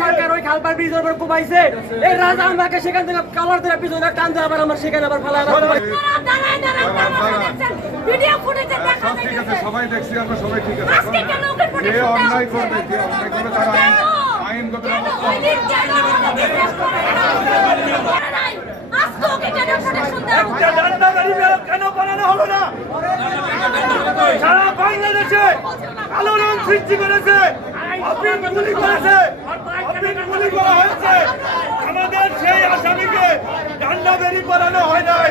সরকার ওই খালপার ব্রিজের উপর কুবাইছে, এই রাজা আমাকে সেখান থেকে কালার দিয়ে পিছনে টান দিয়ে আবার আমার সেখানে আবার ফেলা ভিডিও ফুটেজে দেখা যাচ্ছে সবাই দেখছি আমরা সবাই ঠিক আছে আজকে কেন ওকে প্রোটেকশন দেওয়া হচ্ছে অন্যায় করবে তারা আইনগত ব্যবস্থা আজকে ওকে কেন প্রোটেকশন দেওয়া হচ্ছে ডান্ডাবাড়ি কেন বানানো হলো না? সারা বাংলাদেশে আলোড়ন সৃষ্টি করেছে, গুলি করেছে, গুলি করা হয়েছে, আমাদের সেই আসামিকে ডান্ডাবাড়ি করানো হয় নাই।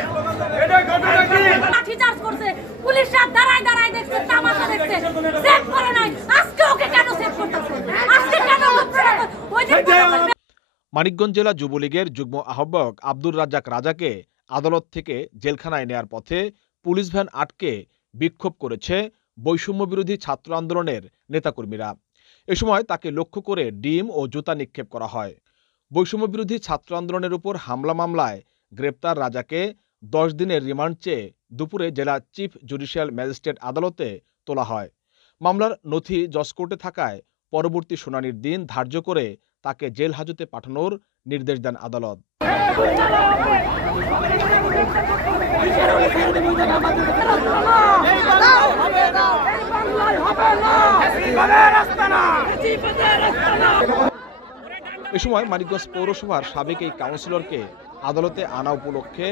এটা ঘটনা কি? লাঠি চার্জ করছে, পুলিশরা দাঁড়ায় দাঁড়ায় দেখছে, তামাশা দেখছে, সেভ করে নাই। আজকে ওকে কেন সেভ করতেছে? আজকে কেন ওই যে মানিকগঞ্জ জেলা যুবলীগের যুগ্ম আহ্বায়ক আব্দুর রাজ্জাক রাজাকে আদালত থেকে জেলখানায় নেয়ার পথে পুলিশ ভ্যান আটকে বিক্ষোভ করেছে বৈষম্যবিরোধী ছাত্র আন্দোলনের নেতাকর্মীরা। এ সময় তাকে লক্ষ্য করে ডিম ও জুতা নিক্ষেপ করা হয়। বৈষম্যবিরোধী ছাত্র আন্দোলনের উপর হামলা মামলায় গ্রেপ্তার রাজাকে 10 দিনের রিমান্ড চেয়ে দুপুরে জেলা চিফ জুডিশিয়াল ম্যাজিস্ট্রেট আদালতে তোলা হয়। মামলার নথি জজ কোর্টে থাকায় পরবর্তী শুনানির দিন ধার্য করে তাকে জেল হাজতে পাঠানোর নির্দেশ দেন আদালত। এ সময় মানিকগঞ্জ পৌরসভার সাবেক এই কাউন্সিলরকে আদালতে আনা উপলক্ষে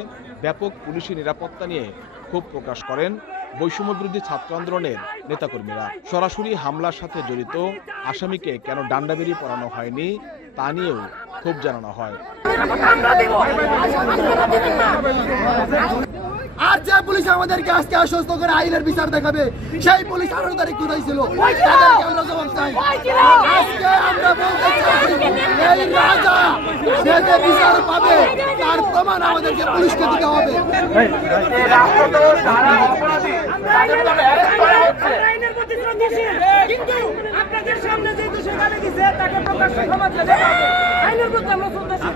ব্যাপক পুলিশি নিরাপত্তা নিয়ে ক্ষোভ প্রকাশ করেন বৈষম্যবিরোধী ছাত্র আন্দোলনের নেতাকর্মীরা। সরাসরি হামলার সাথে জড়িত আসামিকে কেন ডান্ডাবেরি পরানো হয়নি তা নিয়েও ক্ষোভ জানানো হয়। আর যে পুলিশ আমাদেরকে আজকে আশ্বস্ত করে আইনের বিচার দেখাবে, সেই পুলিশ 18 তারিখ কোথায় ছিল? তাদেরকে আমরা জবাব চাই। আজকে আমরা বলতে চাই, এই রাজা সে যে বিচার পাবে তার প্রমাণ আমাদেরকে পুলিশকে দিতে হবে। কিন্তু আপনাদের সামনে যে দোষী গালি দিয়েছে তাকে প্রকাশ্যে ক্ষমা চাইতে হবে। আইনের মধ্যে আমরা চলতেছি।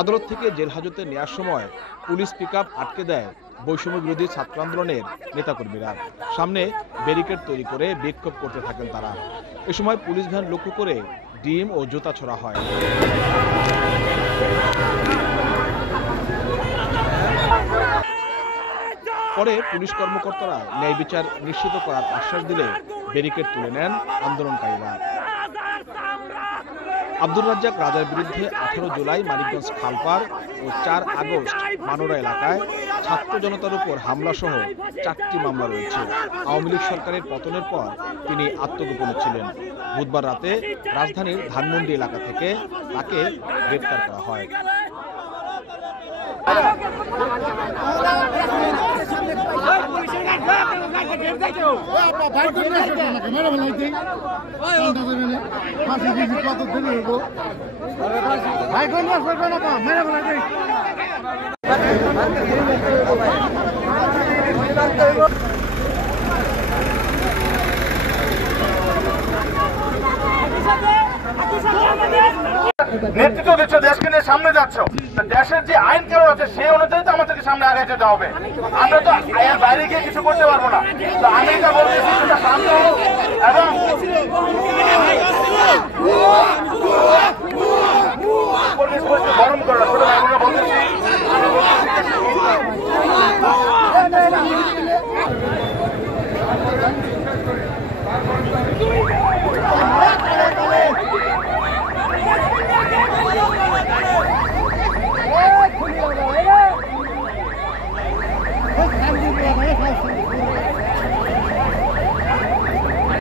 আদালত থেকে জেল হাজতে নেওয়ার সময় পুলিশ পিকআপ আটকে দেয় বৈষম্যবিরোধী ছাত্র আন্দোলনের নেতাকর্মীরা। সামনে ব্যারিকেড তৈরি করে বিক্ষোভ করতে থাকেন তারা। এ সময় পুলিশ ভ্যান লক্ষ্য করে ডিম ও জুতা ছোড়া হয়। পরে পুলিশ কর্মকর্তারা ন্যায় বিচার নিশ্চিত করার আশ্বাস দিলে ব্যারিকেড তুলে নেন আন্দোলনকারীরা। আব্দুর রাজ্জাক রাজার বিরুদ্ধে 18 জুলাই মানিকগঞ্জ খালপার ও 4 আগস্ট মানোরা এলাকায় ছাত্র জনতার উপর হামলা সহ 4টি মামলা রয়েছে। আওয়ামী লীগ সরকারের পতনের পর তিনি আত্মগোপনে ছিলেন। বুধবার রাতে রাজধানীর ধানমন্ডি এলাকা থেকে তাকে গ্রেপ্তার করা হয়। নেতৃত্ব দিচ্ছ, দেশকে নিয়ে সামনে যাচ্ছ, দেশের যে আইন কানুন আছে সেই অনুযায়ী তো আমাদেরকে সামনে আগে যেতে হবে। আমরা তো এর বাইরে গিয়ে কিছু করতে পারবো না। তো আমি এটা বলতেছি শান্ত এবং